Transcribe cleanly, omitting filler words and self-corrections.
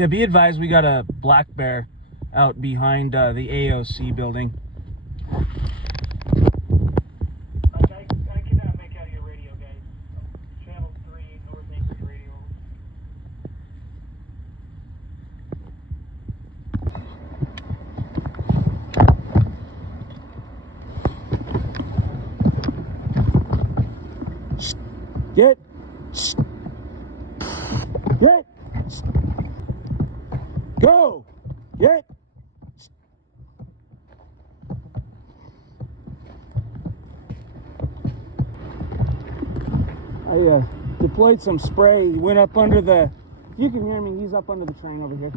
Yeah, be advised, we got a black bear out behind the AOC building. I cannot make out your radio, guys. Channel 3, North Anchorage Radio. Get! Get! Go! Get! I deployed some spray. He went up under the... If you can hear me, he's up under the train over here.